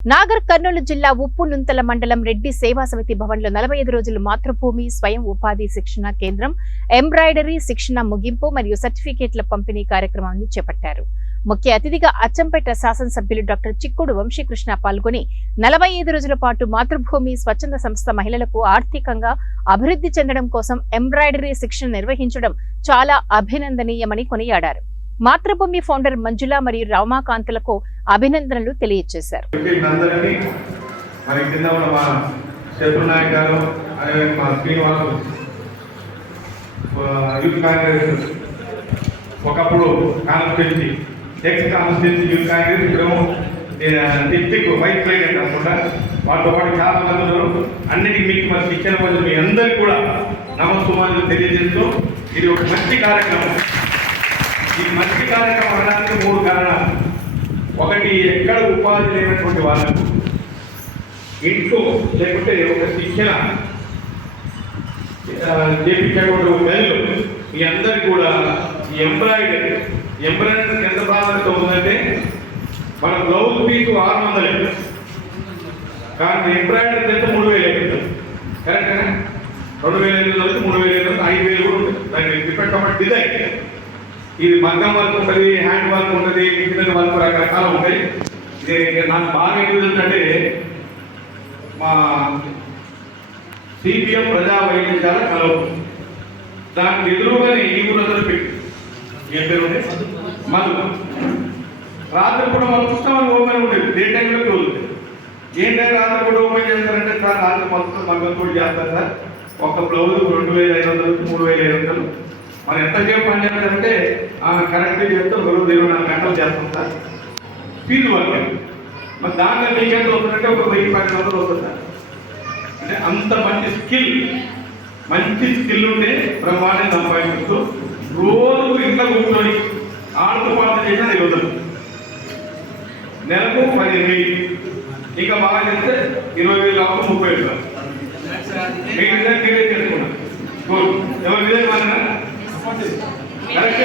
నాగర్ కర్నూలు జిల్లా ఉప్పునుంతల మండలం రెడ్డి సేవా సమితి భవన్లో 45 రోజులు మాతృభూమి స్వయం ఉపాధి శిక్షణ కేంద్రం ఎంబ్రాయిడరీ శిక్షణ ముగింపు మరియు సర్టిఫికేట్ల పంపిణీ కార్యక్రమాన్ని చేపట్టారు. ముఖ్య అతిథిగా అచ్చంపేట శాసనసభ్యులు డాక్టర్ చిక్కుడు వంశీకృష్ణ పాల్గొని 45 రోజుల పాటు మాతృభూమి స్వచ్ఛంద సంస్థ మహిళలకు ఆర్థికంగా అభివృద్ధి చెందడం కోసం ఎంబ్రాయిడరీ శిక్షణ నిర్వహించడం చాలా అభినందనీయమని కొనియాడారు. మాతృభూమి ఫౌండర్ మంజుల మరియు రమాకాంతులకు అభినందనలు తెలియజేశారు. ఒకప్పుడు constituency X constituency youth Congress ఇప్పుడేమో డిస్టిక్ వైస్ ప్రెసిడెంట్ అనుకుంటా. వాటితో పాటు చాలా మంది ఉన్నారు. అన్నిటికీ మీకు మరి శిక్షణ పొందిన మీ అందరికీ కూడా నమస్సుమాన్లు తెలియజేస్తూ ఇది ఒక మంచి కార్యక్రమం. ఈ మంచి కార్యక్రమం అనడానికి 3 కారణాలు. ఒకటి, ఎక్కడ ఉపాధి లేనటువంటి వాళ్ళకు ఇంట్లో లేకుంటే ఒక శిక్షణ చేపించేటువంటి గదిలో మీ అందరికీ కూడా ఈ ఎంబ్రాయిడరీ ఎంత ప్రాధాన్యత ఉందంటే మన బ్లౌజ్ పీసు 600 కానీ ఎంబ్రాయిడరీ అయితే 3000 కరెక్టేనా? 2500 నుంచి 3500 5000 కూడా ఉంటుంది. దానికి డిపెండ్ అవ్వడం డిజైన్. ఇది మగ్గం వర్క్ ఉంటుంది, హ్యాండ్ వర్క్ ఉంటుంది, మిషన్ వర్క్ రకరకాలు ఉంటాయి. ఇది నాకు బాగా ఏంటంటే మా సిపిఎం ప్రజా వైద్యశాల కలవు దానికి ఎదురుగానే ఈ ఊరందరూ పెట్టి ఏం పేరు ఉంటే మధు రాత్రి కూడా మన పుస్తకాలు ఓపెన్ ఉండేది. డే టైంలో క్లోజ్ ఉంటుంది. ఏంటంటే రాత్రి కూడా ఓపెన్ చేస్తారంటే సార్ రాత్రి మొత్తం మగ్గం కూడా చేస్తారు సార్. ఒక బ్లౌజ్ 2500 నుంచి 3500. మనం ఎంతసేపు పని చేస్తారంటే కరెక్ట్గా చేస్తే 24 గంటలు చేస్తాం సార్. ఫీజు వర్క్ మరి దాంట్లో మీకెంత వస్తుందంటే ఒక 1000-1200 వస్తుంది సార్. అంటే అంత మంచి స్కిల్ ఉంటే బ్రహ్మాండం సంపాదించు. రోజు ఇంట్లో కూర్చొని ఆడుతూ పాటు చేసినా ఇవ్వదు. నెలకు 10,000. ఇంకా బాగా చేస్తే 20,000 కాకుండా 30,000. మీరే చేసుకున్నాను ఎవరు విధంగా కరెక్ట్